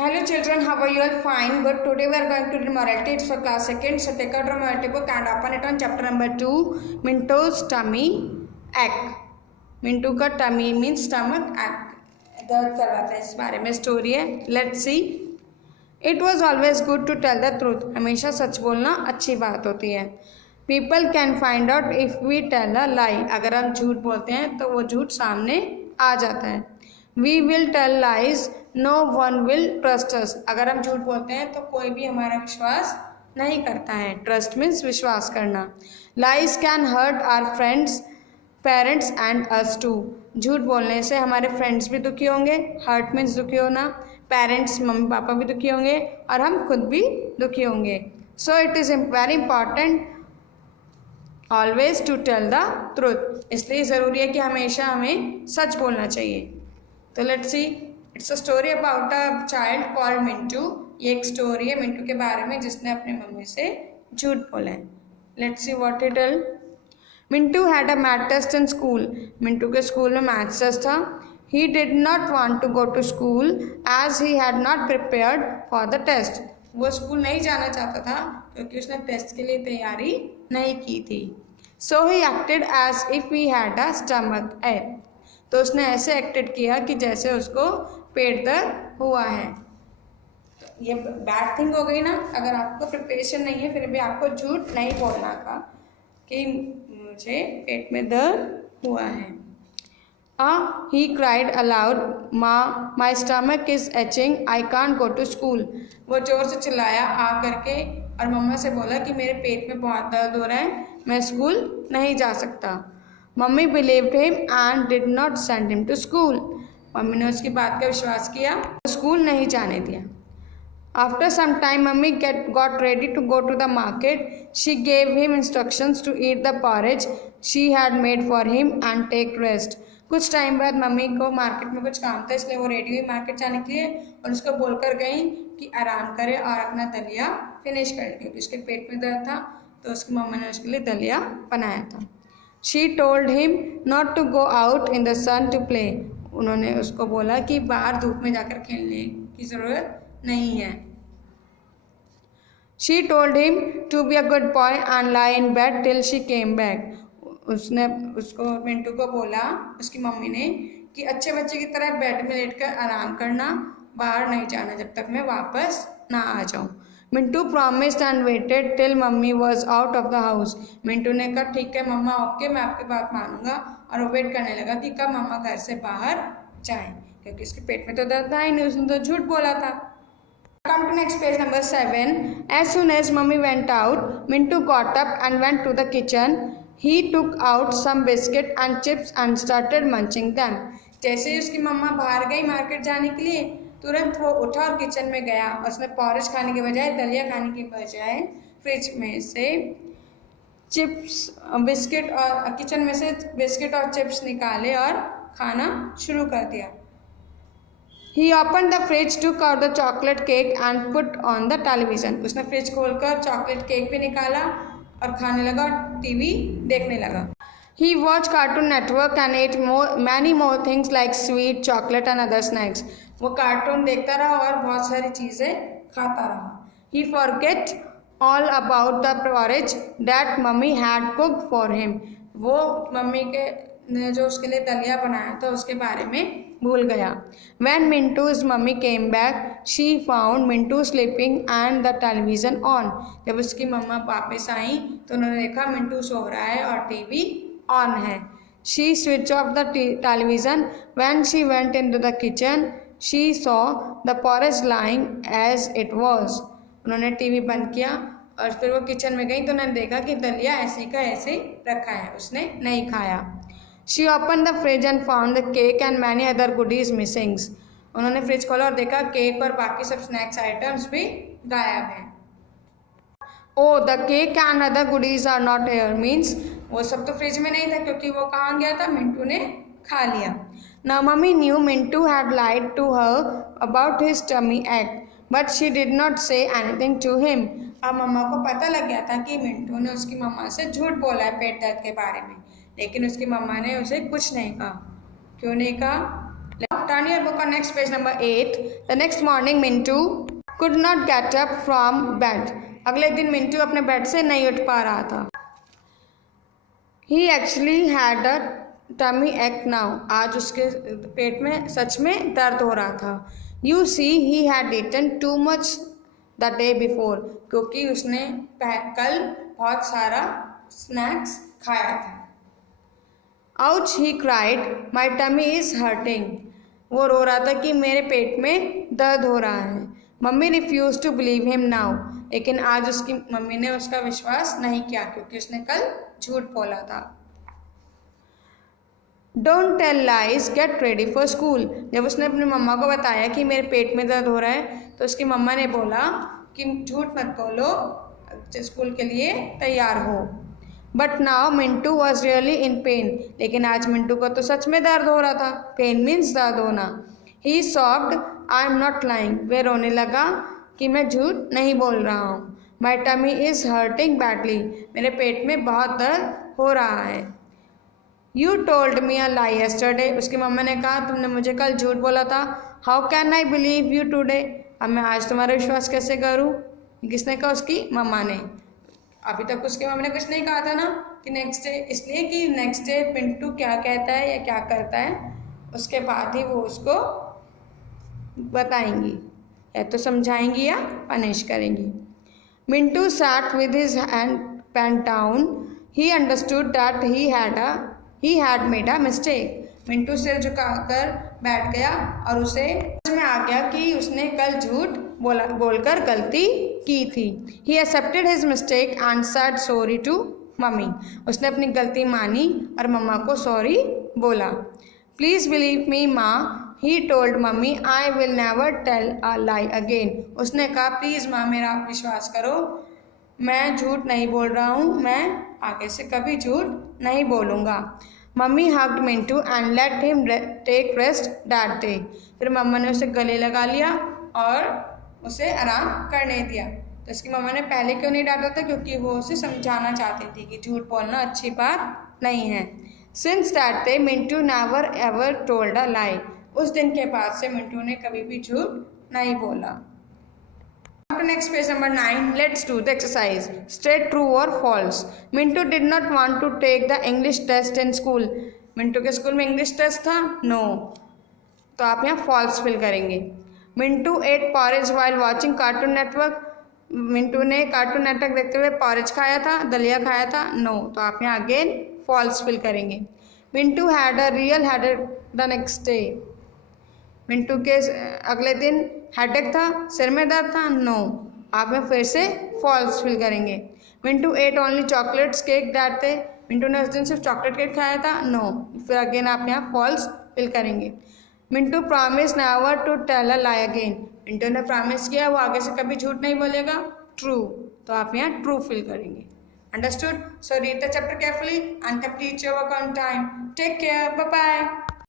Hello children, how are you all? Fine, good. Today we are going to read morality. It's for class 2nd. So take out your morality book and open it on chapter number 2, Minto's tummy ache. Mintu का tummy means stomach act दर्द करवाता है, इस बारे में story है. Let's see. It was always good to tell the truth. हमेशा सच बोलना अच्छी बात होती है. People can find out if we tell a lie. अगर हम झूठ बोलते हैं तो वो झूठ सामने आ जाता है. We will tell lies, no one will trust us. अगर हम झूठ बोलते हैं तो कोई भी हमारा विश्वास नहीं करता है. ट्रस्ट मीन्स विश्वास करना. Lies can hurt our friends, parents and us too. झूठ बोलने से हमारे फ्रेंड्स भी दुखी होंगे. हर्ट मीन्स दुखी होना. पेरेंट्स मम्मी पापा भी दुखी होंगे और हम खुद भी दुखी होंगे. So it is very important always to tell the truth. इसलिए ज़रूरी है कि हमेशा हमें सच बोलना चाहिए. तो let's see. It's a story about a child called Mintu. ये एक स्टोरी है मिंटू के बारे में जिसने अपनी मम्मी से झूठ बोला है. Let's see what it tell. Mintu had a math test in school. Mintu के स्कूल में मैथ्स टेस्ट था. He did not want to go to school as he had not prepared for the test. वो school नहीं जाना चाहता था क्योंकि उसने टेस्ट के लिए तैयारी नहीं की थी. So he acted as if he had a stomach ache. तो उसने ऐसे एक्टेड किया कि जैसे उसको पेट दर्द हुआ है. ये बैड थिंग हो गई ना. अगर आपको प्रिपरेशन नहीं है फिर भी आपको झूठ नहीं बोलना का कि मुझे पेट में दर्द हुआ है. He cried aloud, माँ my stomach is aching, I can't go to school. वो जोर से चिल्लाया आ करके और मम्मा से बोला कि मेरे पेट में बहुत दर्द हो रहा है, मैं स्कूल नहीं जा सकता. Mummy believed him and did not send him to school. Mummy ने उसकी बात का विश्वास किया, स्कूल नहीं जाने दिया. After some time, Mummy got ready to go to the market. She gave him instructions to eat the porridge she had made for him and take rest. कुछ टाइम बाद मम्मी को मार्केट में कुछ काम था इसलिए वो रेडी हुई मार्केट जाने के लिए और उसको बोलकर गई कि आराम करे और अपना दलिया फिनिश कर ले क्योंकि उसके पेट में दर्द था. तो उसकी मम्मा ने उसके लिए दलिया बनाया था. She told him not to go out in the sun to play. उन्होंने उसको बोला कि बाहर धूप में जाकर खेलने की ज़रूरत नहीं है. She told him to be a good boy and lie in bed till she came back. उसने उसको मिंटू को बोला उसकी मम्मी ने कि अच्छे बच्चे की तरह बेड में लेटकर आराम करना, बाहर नहीं जाना जब तक मैं वापस ना आ जाऊँ. Mintu promised and waited till mummy was out of the house. Mintu ने कहा ठीक है मम्मा, ओके मैं आपकी बात मानूंगा, और वो वेट करने लगा कि कब मम्मा घर से बाहर जाए क्योंकि उसके पेट में तो दर्द था ही नहीं, उसने तो झूठ बोला था. Come to next page number 7. As soon as mummy went out, Mintu got up and went to the kitchen. He took out some biscuit and chips and started munching them. जैसे ही उसकी मम्मा बाहर गई मार्केट जाने के लिए तुरंत वो उठा और किचन में गया. उसने पॉरेज खाने के बजाय, दलिया खाने के बजाय फ्रिज में से चिप्स बिस्किट और किचन में से बिस्किट और चिप्स निकाले और खाना शुरू कर दिया. He opened the fridge, took out the chocolate cake and put on the television. उसने फ्रिज खोलकर चॉकलेट केक भी निकाला और खाने लगा और टीवी देखने लगा. He watched Cartoon Network and ate many more things like sweet, chocolate and other snacks. वो कार्टून देखता रहा और बहुत सारी चीज़ें खाता रहा. He forget all about the porridge that mummy had cooked for him. वो मम्मी के ने जो उसके लिए दलिया बनाया था उसके बारे में भूल गया. When Mintu's mummy came back, she found Mintu sleeping and the television on. जब उसकी मम्मा वापस आई तो उन्होंने देखा मिंटू सो रहा है और टीवी ऑन है. She switched off the television. When she went into the kitchen, she saw the porridge lying as it was. उन्होंने टीवी बंद किया और फिर वो किचन में गई तो उन्होंने देखा कि दलिया ऐसे का ऐसे रखा है, उसने नहीं खाया. She opened the fridge and found the cake and many other goodies missing. उन्होंने फ्रिज खोला और देखा केक और बाकी सब स्नैक्स आइटम्स भी गायब हैं. Oh, the cake and other goodies are not here. Means वो सब तो फ्रिज में नहीं था क्योंकि वो कहाँ गया था, मिंटू ने खा लिया. Now mummy knew Mintu had lied to her about his tummy ache, but she did not say anything to him. अब मम्मा को पता लग गया था कि मिंटू ने उसकी मम्मा से झूठ बोला है पेट दर्द के बारे में, लेकिन उसकी मम्मा ने उसे कुछ नहीं कहा. क्यों नहीं कहा? Turn your book on next page number 8. The next morning Mintu could not get up from bed. अगले दिन मिंटू अपने बेड से नहीं उठ पा रहा था. He actually had a tummy ache now. आज उसके पेट में सच में दर्द हो रहा था. You see, he had eaten too much the day before. क्योंकि उसने कल बहुत सारा स्नैक्स खाया था. Ouch, he cried, my tummy is hurting. वो रो रहा था कि मेरे पेट में दर्द हो रहा है. Mummy refused to believe him now. लेकिन आज उसकी मम्मी ने उसका विश्वास नहीं किया क्योंकि उसने कल झूठ बोला था. Don't tell lies, get ready for school. जब उसने अपनी मम्मा को बताया कि मेरे पेट में दर्द हो रहा है तो उसकी मम्मा ने बोला कि झूठ मत बोलो, स्कूल के लिए तैयार हो. But now Mintu was really in pen. लेकिन आज मिंटू को तो सच में दर्द हो रहा था. पेन मीन्स दर्द होना. He sobbed, I am not lying. वे रोने लगा कि मैं झूठ नहीं बोल रहा हूँ. My tummy is hurting badly. मेरे पेट में बहुत दर्द हो रहा है. You told me a lie yesterday. उसकी मम्मा ने कहा तुमने मुझे कल झूठ बोला था. How can I believe you today. अब मैं आज तुम्हारा विश्वास कैसे करूँ. किसने कहा. उसकी मम्मा ने. अभी तक उसके मम्मी ने कुछ नहीं कहा था ना कि नेक्स्ट डे, इसलिए कि नेक्स्ट डे पिंटू क्या कहता है या क्या करता है उसके बाद ही वो उसको बताएंगी, या तो समझाएंगी या पनिश करेंगी. Mintu sat with his hand pen down. He understood that he had made a mistake. Mintu सिर झुकाकर बैठ गया और उसे समझ में आ गया कि उसने कल झूठ बोलकर गलती की थी. He accepted his mistake and said sorry to mummy. उसने अपनी गलती मानी और मम्मा को सॉरी बोला. प्लीज़ बिलीव मी माँ, he told mummy, I will never tell a lie again. उसने कहा प्लीज़ माँ मेरा विश्वास करो, मैं झूठ नहीं बोल रहा हूँ, मैं आगे से कभी झूठ नहीं बोलूँगा. Mummy hugged Mintu and let him take rest that day. फिर मम्मा ने उसे गले लगा लिया और उसे आराम करने दिया. तो इसकी मम्मा ने पहले क्यों नहीं डांटा था, क्योंकि वो उसे समझाना चाहती थी कि झूठ बोलना अच्छी बात नहीं है. Since that day Mintu never ever told a lie. उस दिन के बाद से मिंटू ने कभी भी झूठ नहीं बोला. Next page number 9. Let's do the exercise. State true or false. Mintu did not want to take the English test in school. Mintu के स्कूल में इंग्लिश टेस्ट था. नो. तो आप यहाँ false fill करेंगे. Mintu ate porridge while watching Cartoon Network. Mintu ने cartoon network देखते हुए पॉरेज खाया था, दलिया खाया था. नो. तो आप यहाँ अगेन false fill करेंगे. Mintu had a real headache the next day. Mintu के अगले दिन हेडेक था, सिर में दर्द था. नो. आप में फिर से फॉल्स फिल करेंगे. Mintu ate only chocolates cake that day. Mintu ने उस दिन सिर्फ चॉकलेट केक खाया था. नो. फिर अगेन आप यहाँ फॉल्स फिल करेंगे. Mintu promise never to tell a lie again. Mintu ने प्रॉमिस किया वो आगे से कभी झूठ नहीं बोलेगा. ट्रू. तो आप यहाँ ट्रू फिल करेंगे. Understood. So read the chapter carefully and complete your work on time. Take care. Bye bye.